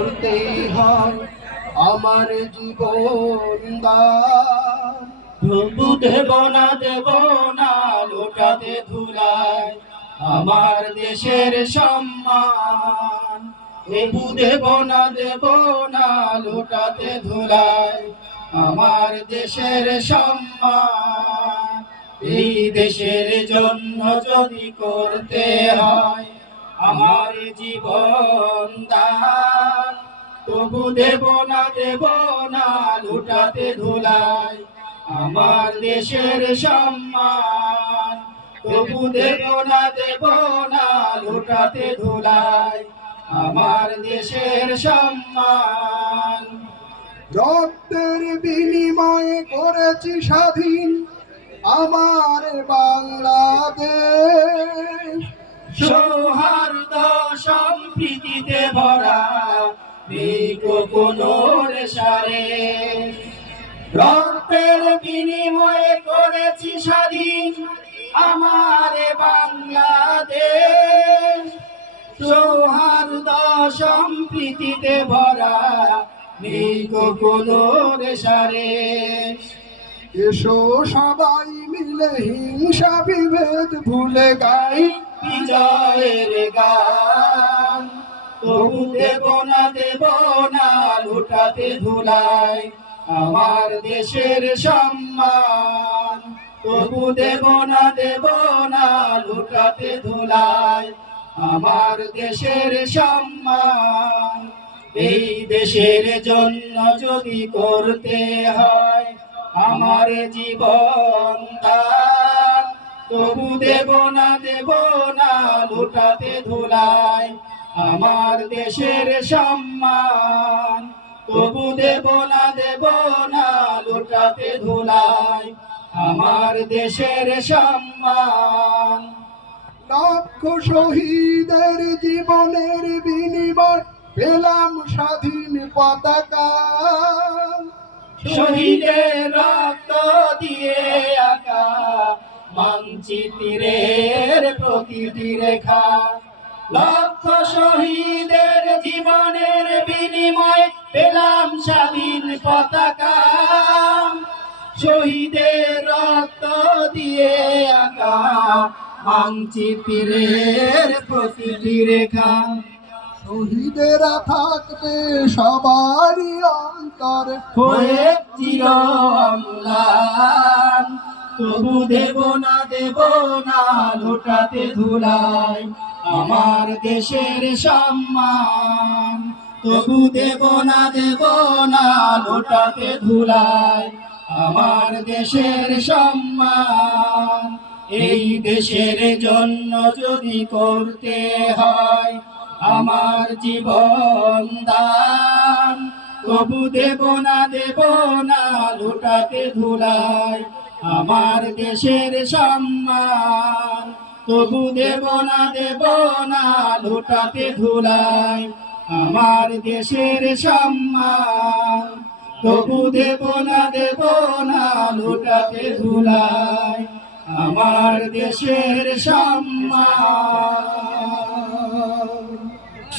করতেই হয় আমার জীবন দান। তবু দেব না লুটাতে ধুলায় আমার দেশের সম্মান। তবু দেব না লুটাতে ধুলায় আমার দেশের সম্মান। এই দেশের জন্য যদি করতে হয় আমার জীবন দান, তবু দেব না লুটাতে ধুলায় আমার দেশের সম্মান। তবু দেব না লুটাতে ধুলায় আমার দেশের সম্মান। রক্তের বিনিময়ে করেছি স্বাধীন আমার বাংলাদেশ। সৌহার্দ সম্প্রীতিতে ভরা নেই কোনো রেশারে। রক্তের বিনিময়ে করেছি স্বাধীন আমার বাংলাদেশ। সৌহার্দ সম্প্রীতিতে ভরা নেই কোনো রেশারে। এসো সবাই মিলে হিংসা বিভেদ ভুলে গাই বিজয়ের গান। তবু দেব না লুটাতে ধুলায় আমার দেশের সম্মান। তবু দেব না লুটাতে ধুলায় আমার দেশের সম্মান। এই দেশের জন্য যদি করতে হয় আমার জীবন দান, তবু দেব না লুটাতে ধুলায় আমার দেশের সম্মান। তবু দেব না লুটাতে ধুলায় আমার দেশের সম্মান। লক্ষ শহীদের জীবনের বিনিময় পেলাম স্বাধীন পতাকা। শহীদের রক্ত দিয়ে আঁকা মানচিত্রের প্রতিটি রেখা। লক্ষ শহীদের জীবনের বিনিময় পেলাম স্বাধীন পতাকা। শহীদের রক্ত দিয়ে আঁকা মানচিত্রের প্রতিটি রেখা। শহীদেরা থাকবে সবারই অন্তরে হয়ে চির অম্লান। তবু দেব না লুটাতে ধুলায় আমার দেশের সম্মান। তবু দেব না লুটাতে ধুলায় আমার দেশের সম্মান। এই দেশের জন্য যদি করতে হয় আমার জীবন দান, তবু দেব না লুটাতে ধুলায় আমার দেশের সম্মান। তবু দেব না লুটাতে ধুলায় আমার দেশের সম্মান। তবু দেব না লুটাতে ধুলায় আমার দেশের সম্মান।